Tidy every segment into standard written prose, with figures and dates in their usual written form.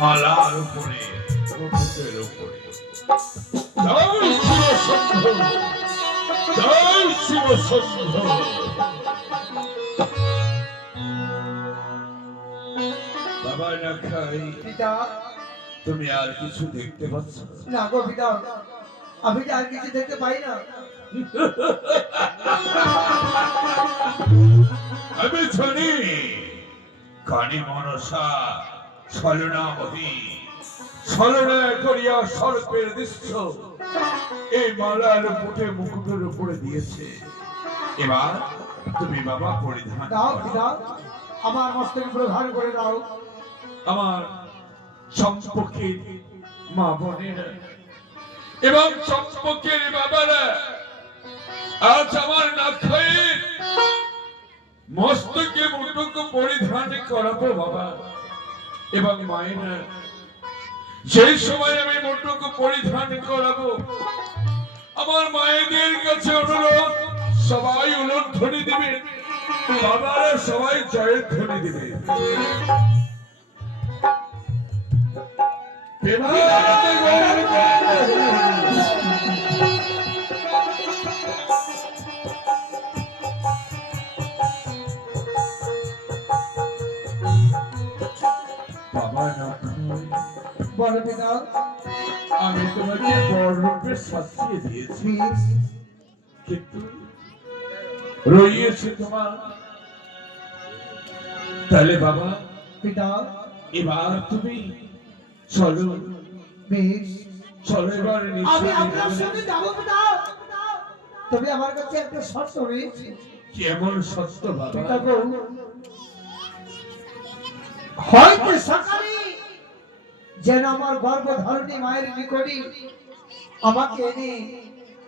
মালার উপরে মুকুটের উপরে জয় শিব সন্ধ, জয় শিব সন্ধ। বাবা না খাই পিতা, তুমি আর কিছু দেখতে পাচ্ছ না গো পিতা, আমি কি আর কিছু দেখতে পাই না? আমি জানি কানে মনসা ছলনা হবি, ছলনা করিয়া সর্পের দৃশ্য এই মালার মুঠে মুকুটের উপরে দিয়েছে। এবার তুমি বাবা পরিধান দাও করো। পিতা, আমার মস্তকে প্রধান করে দাও। আমার চম্পকের মা বোনেরা এবং চম্পকের বাবারা, আজ আমার নাথাইয়ের মস্তকে মুটুক পরিধান করাবো বাবা এবং মায়েরা। সেই সময় আমি মুটুক পরিধান করাবো, আমার মায়েদের কাছে অনুরোধ, সবাই উলুধ্বনি দিবে, বাবারা সবাই জয়ের ধ্বনি দিবে। বাবা না বলো পিতা। আমি তোমাকে বড়রূপে সাজিয়ে দিয়েছি, কিন্তু রয়েছে তোমার। তাহলে বাবা পিতা, এবার তুমি চলো, বেশ, চলো এবার আমি আপনার সঙ্গে যাবো পিতা। তবে আমার কাছে একটা শর্ত রয়েছে। কেমন সত্য বাবা? পিতা গো, হয়তো সকালে যেন আমার গর্ভধারিণী মায়ের নিকটে আমাকে এনে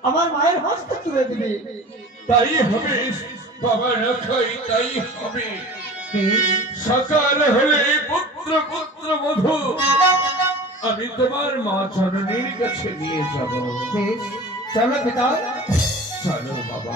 আমার মায়ের হস্তে তুলে দিবে। তাই হবে বাবা, রাখাই তাই হবে। বেশ, সকাল হলে পুত্র পুত্র মধু আমি তোমার মা জননীর কাছে নিয়ে যাব। বেশ, চলো পিতা। চলো বাবা।